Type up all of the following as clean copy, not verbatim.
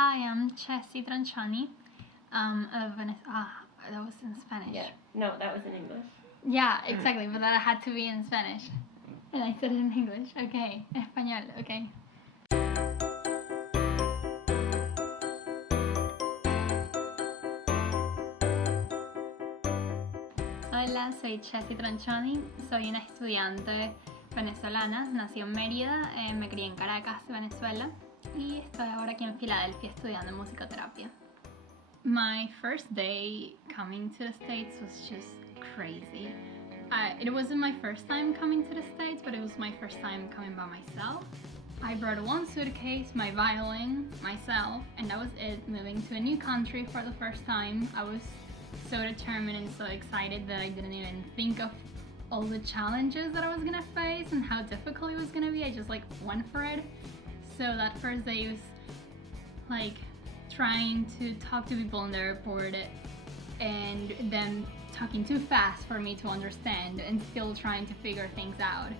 Hi, I'm Chesy Tronchoni. That was in Spanish. Yeah, no, that was in English. Yeah, exactly, but that had to be in Spanish. And I said it in English. Okay, español, okay. Hola, soy Chesy Tronchoni, soy una estudiante venezolana, nací en Mérida, me crié en Caracas, Venezuela, y estoy ahora aquí en Filadelfia estudiando musicoterapia. My first day coming to the States was just crazy. It wasn't my first time coming to the States, but it was my first time coming by myself. I brought one suitcase, my violin, myself, and that was it, moving to a new country for the first time. I was so determined and so excited that I didn't even think of all the challenges that I was gonna face and how difficult it was gonna be. I just went for it. So that first day was trying to talk to people in the airport and them talking too fast for me to understand and still trying to figure things out,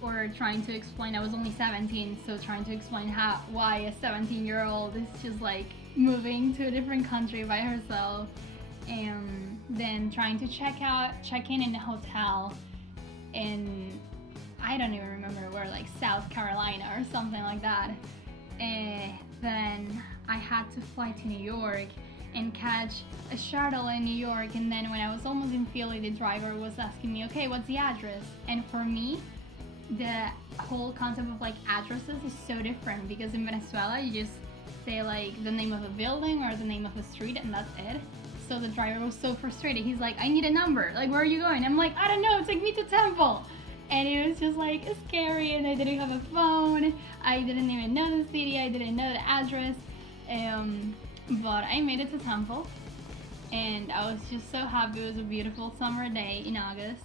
or trying to explain I was only 17, so trying to explain why a 17-year-old is just moving to a different country by herself, and then trying to check in a hotel in, I don't even remember where, South Carolina or something like that. And then I had to fly to New York and catch a shuttle in New York, and then when I was almost in Philly, the driver was asking me, okay, what's the address? And for me, the whole concept of addresses is so different, because in Venezuela you just say the name of a building or the name of a street and that's it. So the driver was so frustrated. He's like, I need a number. Where are you going? I'm like, I don't know, take me to Temple. And it was just scary, and I didn't have a phone. I didn't even know the city. I didn't know the address. But I made it to Temple, and I was just so happy. It was a beautiful summer day in August.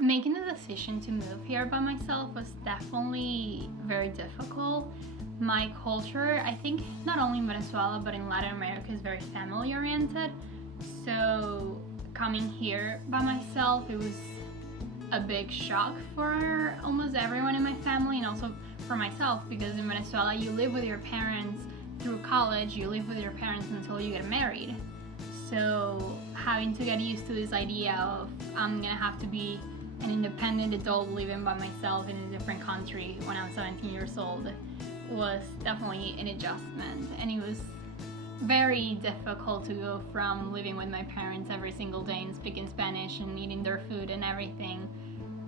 Making the decision to move here by myself was definitely very difficult. My culture, I think not only in Venezuela but in Latin America, is very family oriented. So coming here by myself, it was a big shock for almost everyone in my family, and also for myself, because in Venezuela you live with your parents through college, you live with your parents until you get married. So having to get used to this idea of I'm gonna have to be an independent adult living by myself in a different country when I'm 17 years old was definitely an adjustment, and it was very difficult to go from living with my parents every single day and speaking Spanish and eating their food and everything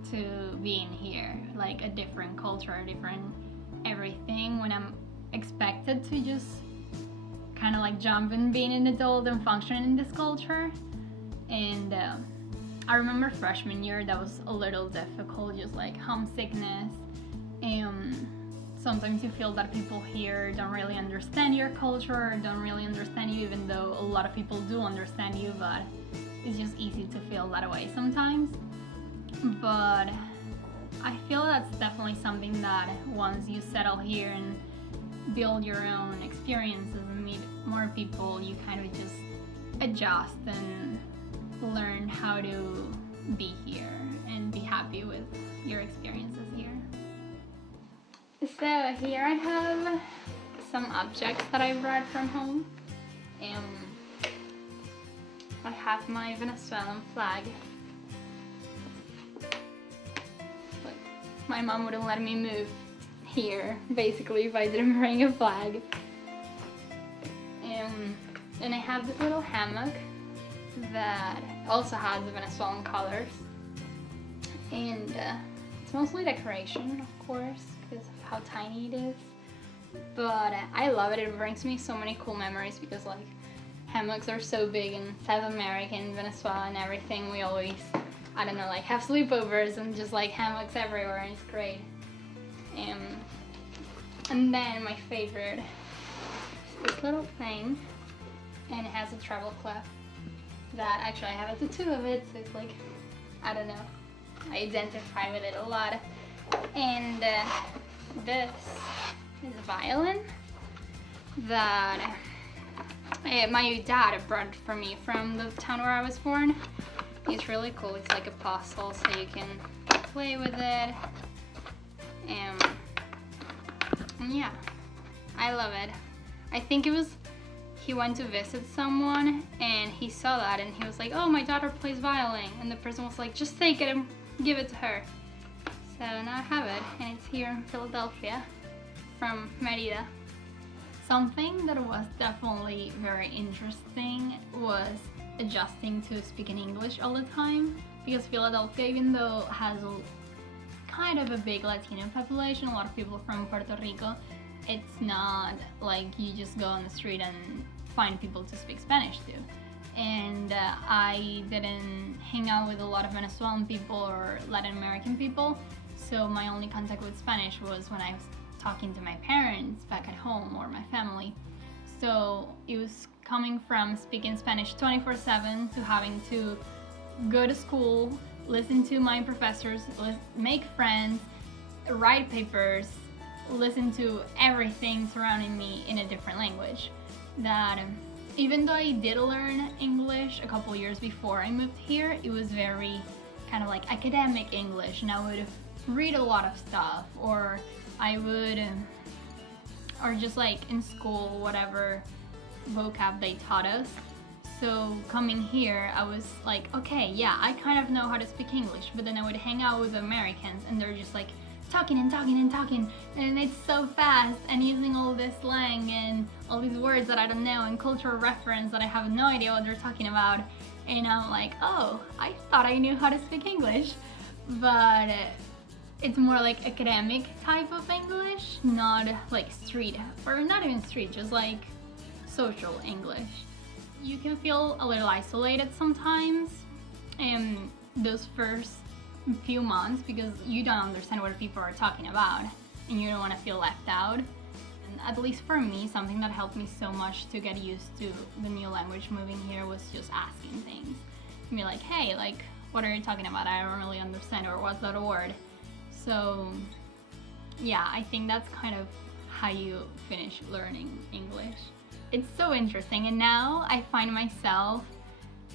to being here, a different culture, a different everything, when I'm expected to just kind of jump and being an adult and function in this culture. And I remember freshman year, that was a little difficult, just homesickness, and sometimes you feel that people here don't really understand your culture, don't really understand you, even though a lot of people do understand you, but it's just easy to feel that way sometimes. But I feel that's definitely something that once you settle here and build your own experiences and meet more people, you kind of just adjust and learn how to be here and be happy with your experiences here. So here I have some objects that I brought from home. I have my Venezuelan flag. But my mom wouldn't let me move here, basically, if I didn't bring a flag. And I have this little hammock that also has the Venezuelan colors. And it's mostly decoration, of course, because of how tiny it is, but I love it. It brings me so many cool memories, because hammocks are so big in South America and Venezuela and everything. We always, I don't know, have sleepovers and just hammocks everywhere, and it's great. And then my favorite is this little thing, and it has a treble clef that actually I have a tattoo of it, so it's I don't know, I identify with it a lot. And this is a violin that my dad brought for me from the town where I was born. It's really cool. It's like a puzzle, so you can play with it. And yeah, I love it. I think it was, he went to visit someone and he saw that and he was like, oh, my daughter plays violin. And the person was like, just take it and give it to her. So now I have it, and it's here in Philadelphia from Merida. Something that was definitely very interesting was adjusting to speaking English all the time, because Philadelphia, even though has kind of a big Latino population, a lot of people from Puerto Rico, it's not like you just go on the street and find people to speak Spanish to. And I didn't hang out with a lot of Venezuelan people or Latin American people, so my only contact with Spanish was when I was talking to my parents back at home or my family. So it was coming from speaking Spanish 24/7 to having to go to school, listen to my professors, make friends, write papers, listen to everything surrounding me in a different language. That even though I did learn English a couple years before I moved here, it was very kind of like academic English, and I would read a lot of stuff, or I would, or just like in school, whatever vocab they taught us. So coming here, I was like, okay, yeah, I kind of know how to speak English, but then I would hang out with Americans and they're just like talking and talking and talking, and it's so fast and using all this slang and all these words that I don't know and cultural reference that I have no idea what they're talking about. And I'm like, oh, I thought I knew how to speak English, but it's more like academic type of English, not like street, or not even street, just like social English. You can feel a little isolated sometimes in those first few months because you don't understand what people are talking about and you don't want to feel left out. And at least for me, something that helped me so much to get used to the new language moving here was just asking things. And be like, hey, like, what are you talking about? I don't really understand, or what's that word? So yeah, I think that's kind of how you finish learning English. It's so interesting, and now I find myself,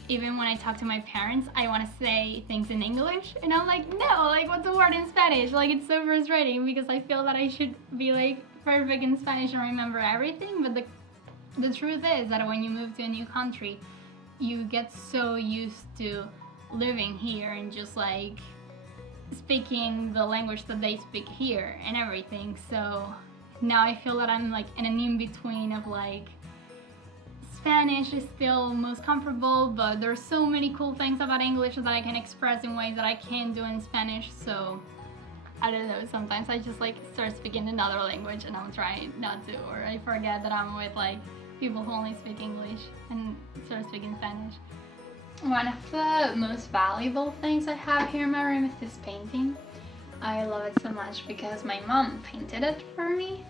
even when I talk to my parents, I want to say things in English, and I'm like, no, like, what's the word in Spanish? Like, it's so frustrating because I feel that I should be like perfect in Spanish and remember everything, but the truth is that when you move to a new country, you get so used to living here and just like speaking the language that they speak here and everything. So now I feel that I'm like in an in-between of like, Spanish is still most comfortable, but there's so many cool things about English that I can express in ways that I can't do in Spanish. So I don't know, sometimes I just like start speaking another language and I'm trying not to, or I forget that I'm with like people who only speak English and start speaking Spanish. One of the most valuable things I have here in my room is this painting. I love it so much because my mom painted it for me.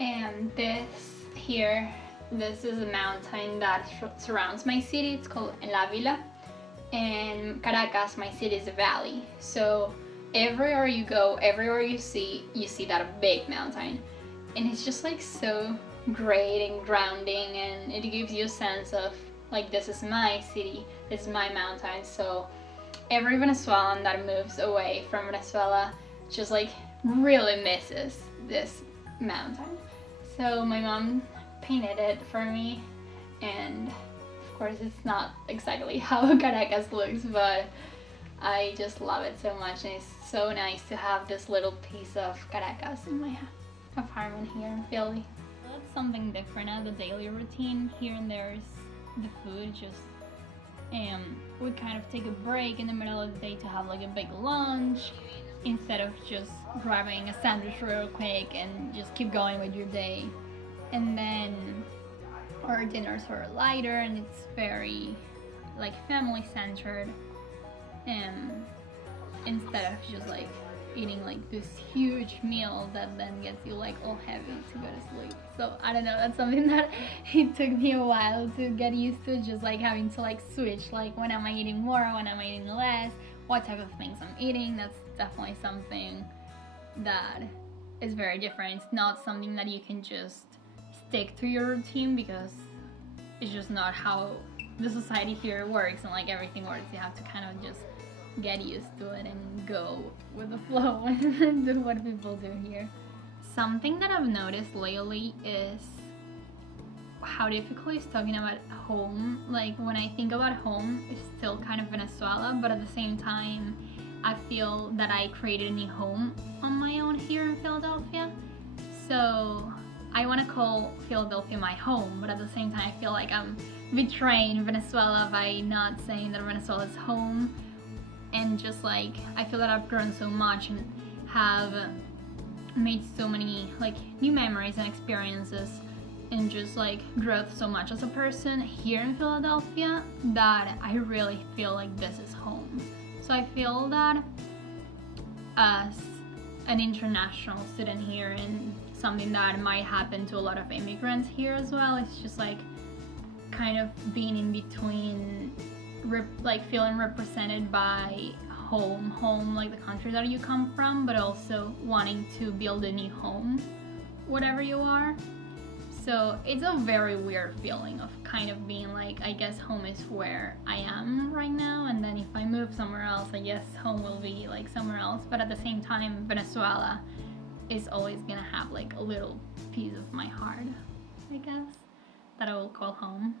And this here, this is a mountain that surrounds my city. It's called El Ávila. And Caracas, my city, is a valley. So everywhere you go, everywhere you see that big mountain. And it's just like so great and grounding, and it gives you a sense of like, this is my city, this is my mountain. So every Venezuelan that moves away from Venezuela just like really misses this mountain. So my mom painted it for me, and of course it's not exactly how Caracas looks, but I just love it so much, and it's so nice to have this little piece of Caracas in my apartment here in Philly. That's something different at the daily routine. Here and there's the food, just we kind of take a break in the middle of the day to have like a big lunch instead of just grabbing a sandwich real quick and just keep going with your day. And then our dinners are lighter and it's very like family centered, instead of just like eating like this huge meal that then gets you like all heavy to go to sleep. So I don't know, that's something that it took me a while to get used to, just like having to like switch, like when am I eating more, when am I eating less, what type of things I'm eating. That's definitely something that is very different. It's not something that you can just stick to your routine because it's just not how the society here works and like everything works. You have to kind of just get used to it and go with the flow and do what people do here. Something that I've noticed lately is how difficult is talking about home. Like when I think about home, it's still kind of Venezuela, but at the same time, I feel that I created a new home on my own here in Philadelphia. So I want to call Philadelphia my home, but at the same time I feel like I'm betraying Venezuela by not saying that Venezuela is home. And just like, I feel that I've grown so much and have made so many like new memories and experiences and just like growth so much as a person here in Philadelphia that I really feel like this is home. So I feel that as an international student here, and something that might happen to a lot of immigrants here as well, it's just like kind of being in between, like feeling represented by home, like the country that you come from, but also wanting to build a new home, whatever you are. So it's a very weird feeling of kind of being like, I guess home is where I am right now, and then if I move somewhere else, I guess home will be like somewhere else. But at the same time, Venezuela is always gonna have like a little piece of my heart, I guess, that I will call home.